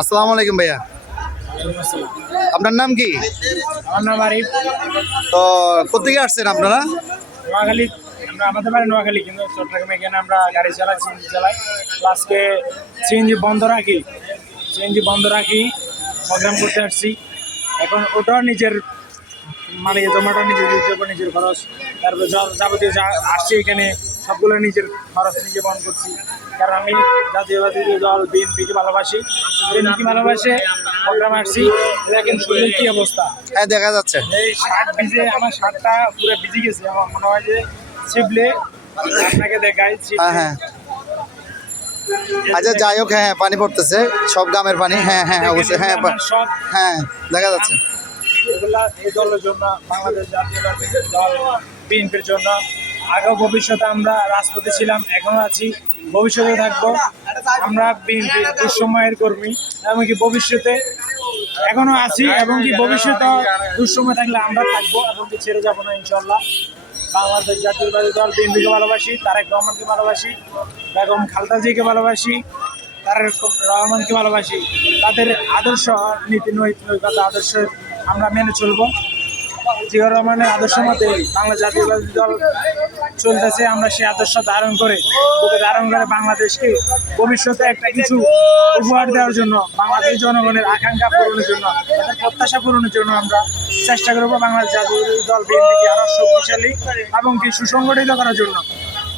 আসসালামু আলাইকুম ভাইয়া, আপনার নাম কি? আমার নাম আরিফ। তো কোথেকে আসছেন আপনারা? নোয়াখালী, আমরা আমাদের বাড়ি নোয়াখালী, কিন্তু চট্টগ্রামে এখানে আমরা গাড়ি চালাই, সিএনজি চালাই। আজকে সিএনজি বন্ধ রাখি প্রোগ্রাম করতে আসছি। এখন ওটাও নিজের মানে জমাটা নিজের দিতে হবে, নিজের খরচ। তারপরে যাবতীয় যা আসছি এখানে সবগুলো নিজের খরচ নিজে বহন করছি। কারণ আমি জাতীয়বাদী দল বিএনপিকে ভালোবাসি, প্রোগ্রাম আসছি। দেখেন শরীরের কি অবস্থা, হ্যাঁ দেখা যাচ্ছে। এই শার্ট ভিজে, আমার শার্টটা পুরো ভিজে গেছে। আমার মনে হয় যে ছিপলে আপনাকে দেখাই হ্যাঁ হ্যাঁ, আচ্ছা যাই হোক, হ্যাঁ পানি পড়তেছে, সব গ্রামের পানি। হ্যাঁ হ্যাঁ অবশ্যই, হ্যাঁ সব হ্যাঁ দেখা যাচ্ছে। এগুলা এই দলের জন্য, বাংলাদেশ জাতীয়তাবাদী দল বিএনপির জন্য। আগে ভবিষ্যতে আমরা রাজপথে ছিলাম, এখনো আছি, ভবিষ্যতে থাকবো। আমরা বিএনপি দুঃসময়ের কর্মী, এমনকি ভবিষ্যতে এখনো আছি, এবং কি ভবিষ্যতে দুঃসময় থাকলে আমরা থাকবো, এবং কি ছেড়ে যাবো না ইনশাল্লাহ। বাংলাদেশ জাতীয়তাবাদী দল বিএনপিকে ভালোবাসি, তারেক রহমানকে ভালোবাসি, বেগম খালেদা জিয়াকে ভালোবাসি, তারেক রহমানকে ভালোবাসি। তাদের আদর্শ নীতি নৈতিকতা আদর্শ আমরা মেনে চলবো। জিয়াউর রহমানের আদর্শ মতে বাংলা জাতীয়তাবাদী দল চলতেছে। আমরা সেই আদর্শ ধারণ করে বাংলাদেশকে ভবিষ্যতে একটা কিছু উপহার দেওয়ার জন্য, বাংলাদেশ জনগণের আকাঙ্ক্ষা পূরণের জন্য, তাদের প্রত্যাশা পূরণের জন্য আমরা চেষ্টা করবো বাংলাদেশ জাতীয়তাবাদী দল বিএনপিকে আরো শক্তিশালী এবং কি সুসংগঠিত করার জন্য।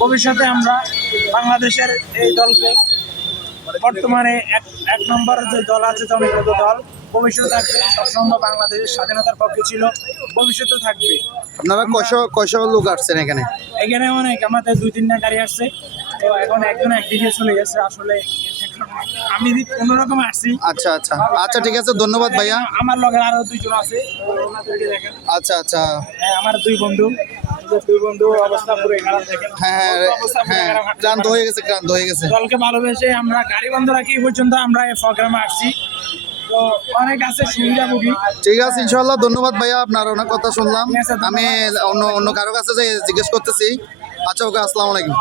ভবিষ্যতে আমরা বাংলাদেশের এই দলকে, বর্তমানে এক নম্বর যে দল আছে জনগণ দল, ভবিষ্যতে থাকবে, সবসময় বাংলাদেশের স্বাধীনতার পক্ষে ছিল, ভবিষ্যতে থাকবে। আপনারা কয়শো লোক আসছেন এখানে? এখানে অনেক, আমাদের 2-3টা গাড়ি আসছে। তো এখন একজন একদিকে চলে গেছে। আসলে আমি কোনোরকম আসছি। আচ্ছা আচ্ছা আচ্ছা, ঠিক আছে, ধন্যবাদ ভাইয়া। আমার লগে আরো 2 জন আছে, ওনাদেরকে দেখেন। আচ্ছা আচ্ছা, হ্যাঁ, আমার দুই বন্ধু অবস্থা পুরো খারাপ, দেখেন। হ্যাঁ হ্যাঁ হ্যাঁ, ক্লান্ত হয়ে গেছে। দলকে ভালোবেসে আমরা গাড়ি বন্ধ রাখি এই পর্যন্ত আমরা এই প্রোগ্রামে আসছি। তো অনেক আছে সুবিধাভোগী। ঠিক আছে, ইনশাল্লাহ, ধন্যবাদ ভাইয়া, আপনার অনেক কথা শুনলাম। ঠিক আছে, ধন্যবাদ। আমি অন্য কারো কাছে যে জিজ্ঞেস করতেছি। আচ্ছা ওকে, আসসালামু আলাইকুম।